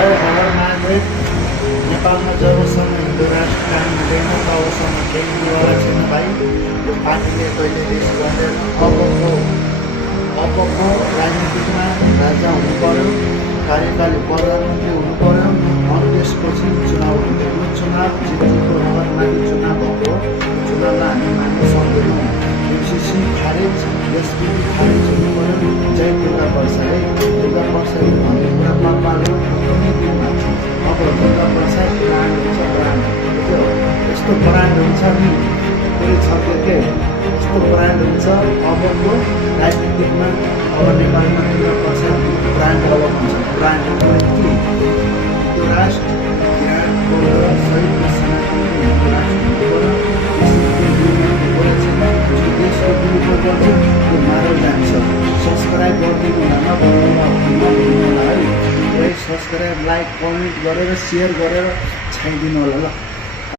जय हर महादेव। नेपालमा जबसम्म हिन्दू राष्ट्र कायम हुँदैन तबसम्म केही हुनेवाला छैन भाइ। यो पार्टीले कहिले देश गर्दैन। अबको राजनीतिमा राजा हुनु पर्यो, कार्यकारी प्रधानमन्त्री हुनु पर्यो, अनि त्यसपछि चुनाव हुने। यो चुनाव जितेको नगरमाथि चुनाव भएको चुनावलाई हामी मान्न सक्दैनौँ। एमसिसी खारेज, एसपिपी खारेज हुनु पर्यो। जय दुर्गा प्रसाद है। दुर्गा प्रसाद भन्ने कुरा पापाले कुनै दिन मान्छ। अब दुर्गा प्रसाद ब्रान्ड हुन्छ, ब्रान्ड त्यो यस्तो ब्रान्ड हुन्छ नि पुरै छ के यस्तो ब्रान्ड हुन्छ। अबको राजनीतिकमा अब नेपालमा दुर्गा प्रसाद ब्रान्ड अब भन्छ। ब्रान्ड के त्यो राष्ट्र विराट सहित सनातनको हिन्दू राष्ट्र हुनु पर्यो। देशको दुरुपयोग गर्छ त्यो मारेर जान्छ। सब्सक्राइब गरिदिनु होला है। सब्सक्राइब, लाइक, कमेन्ट गरेर सेयर गरेर छाइदिनु होला ल।